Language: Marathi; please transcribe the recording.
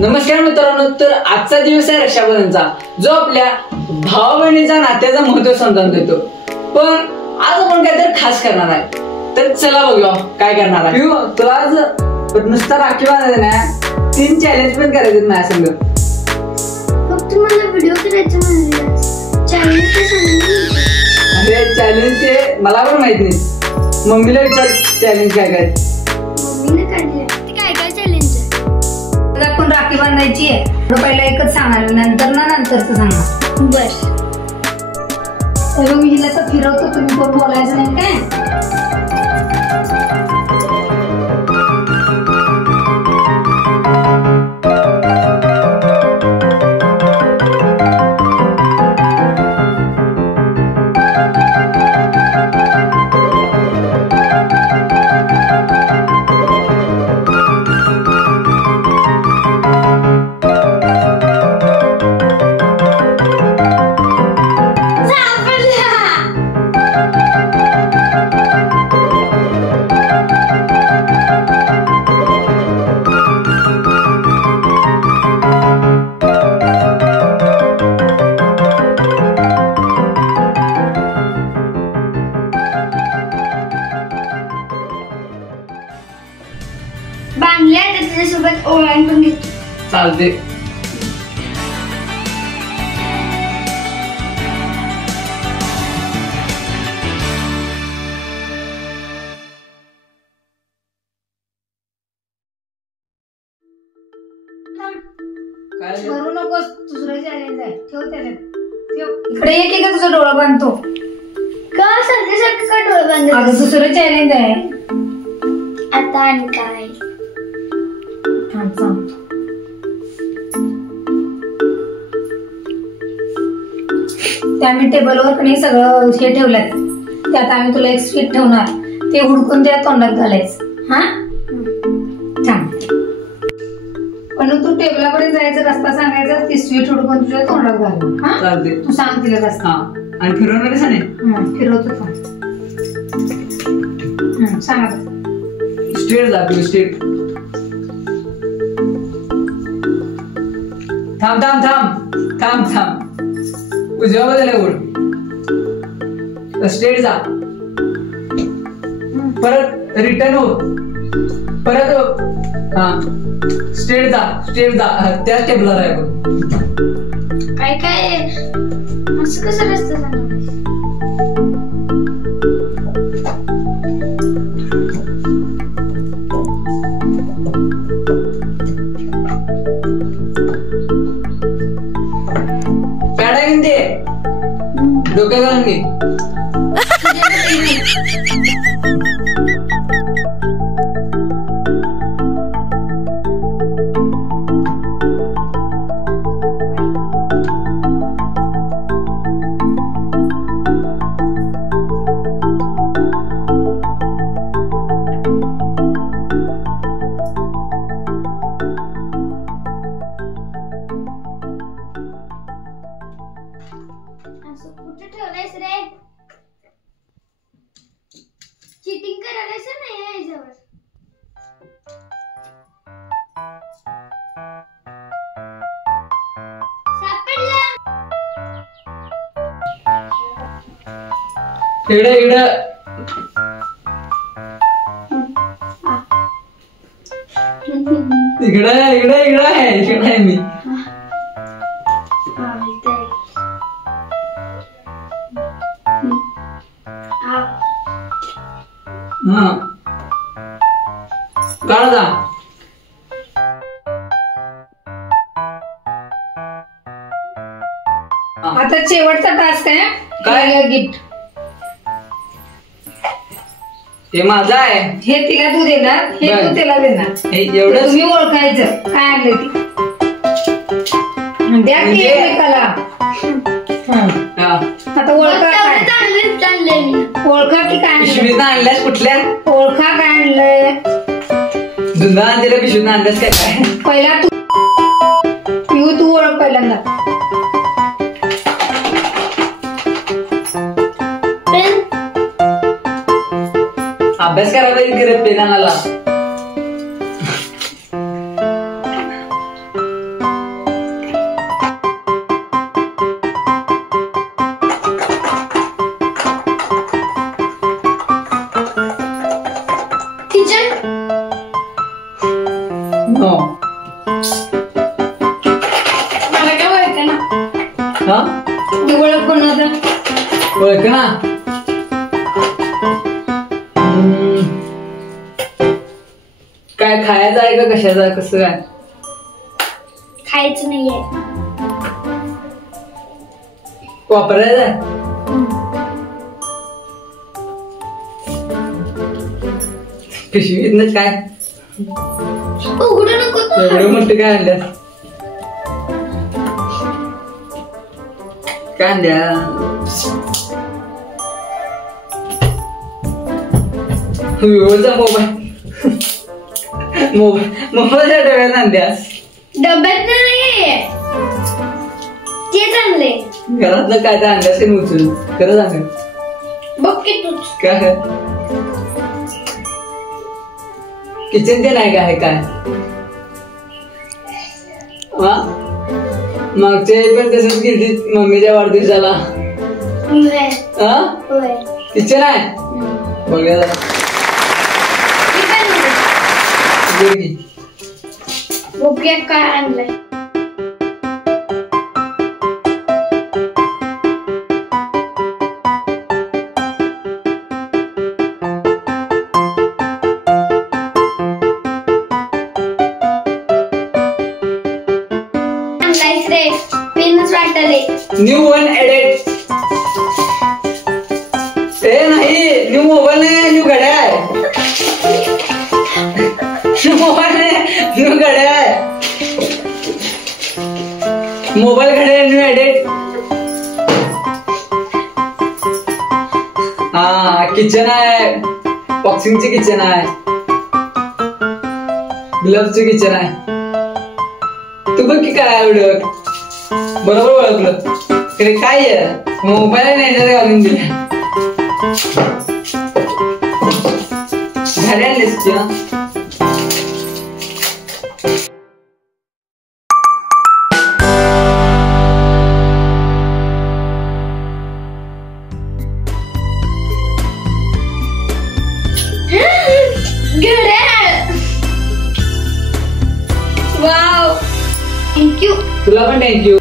नमस्कार मित्रांनो, तर आजचा दिवस आहे रक्षाबंधनचा, जो आपल्या भावा बहिणीचा नात्याचा महत्व समजावून देतो. पण आज आपण काहीतरी खास करणार आहे, तर चला बघूया काय करणार आहे. तुला आज नुसता राखी बांधायचं ना, 3 चॅलेंज पण करायचे माझ्या संग. फक्त मला व्हिडिओ करायचा म्हणजे अरे चॅलेंज ते मला पण माहित नाही. मम्मीला विचार चॅलेंज काय काय. मम्मीने काढले ते काय चॅलेंज आहे. आपण राखी बांधायची आहे. पहिला एकच सांगणार, नंतरच सांगणार. बस मी हिला तर फिरवतो, तुम्ही कोण बोलायचं नाही काय. बांधल्या त्याच्यासोबत ओळण पण घेतो. चालते. करू नकोस, दुसरं चॅलेंज आहे. ठेव त्याच्यात, ठेव. इकडे एक का तुझा डोळा बांधतो का सारखं का डोळे बांधले. अगं दुसरं चॅलेंज आहे आता. आणि काय त्या आम्ही टेबलवर पण सगळं हे ठेवल्यात. त्यात आम्ही तुला एक स्वीट ठेवणार, ते हुडकून त्या तोंडात घालायचं. हा छान. पण तू टेबलापर्यंत जायचं, रस्ता सांगायचा, ती स्वीट हुडकून तुझ्या तोंडात घाल. हा चालते. तू सांग तिला रस्ता. आणि फिरवणारच नाही. फिरवतो सांगा. स्ट्रेट जा, तू स्ट्रेट. थांब थांब थांब थांब थांब. उजव्या बाजूला ओढ. स्ट्रेट जा. परत रिटर्न हो. परत हो. हा स्ट्रेट जा, स्ट्रेट जा. त्याच टेबलवर आहे बघ. काय असं कसं रस्ता सांगा. पॅडा घेऊन दे, डोक्यात घालून घे. कुठे ठेवलायस रे. चीटिंग करायलास नाही याच्यावर. सापडला. इकडे इकडे इकडे इकडे इकडे आहे. इकडे आहे मी. हा काढ जा. आता शेवटचा टास्क आहे. काय? गिफ्ट हे माझं आहे. हे तिला तू देणार, हे तू त्याला देणार. एवढं तुम्ही ओळखायचं काय आणलंय ती. द्या की एकमेकाला. आता ओळखा काय, ओळखा की काय पिशवीत आणल्यास कुठल्या. ओळखा काय आणलंय. धुंदा आणलेल्या पिशवीत आणल्यास काय काय. पहिला तू ओळख पहिल्यांदा. अभ्यास करायला पेन आणायला. हा ती ओळख कोण होतं? ओळख ना. काय खायचं आहे का कशाचं आहे, कसं काय? खायचं नाहीये. वापरायचं आहे? पिशवीतनं काय उघडू नको तू. एवढं मोठं काय आणल्यास? काय आणल्या? विवोचा मोबाईल. मोबाईलच्या डब्यात आणल्यास? डब्यात नाहीये, तेच आणले. घरातलं काय तर आणल्यास हे उचलून खरं सांग. बघ की तूच. काय किचन ते नाही काय काय हा मागच्या पण तसंच गेली मम्मीच्या वाढदिवसाला. होय. हा होय. किचन आहे बघूया जरा. हे काय आणलंय? बघ की. बघूया काय आणलंय. आणलायस रे, पेनच वाटले. New one added. ते नाही न्यू मोबाईल नाही, न्यू घड्याळ आहे. न्यू मोबाईल नाही, न्यू घड्याळ आहे. मोबाईल घड्याळ न्यू एडेड. हा किचन आहे, बॉक्सिंगचे किचन आहे, ग्लव्हचे किचन आहे. तू बघ की काय एवढं बरोबर ओळखलं. अरे काय आहे मोबाईल नाही घालून दिला. घड्याळ दिसते ना. घड्याळ. Wow, thank you. तुला पण थँक्यू.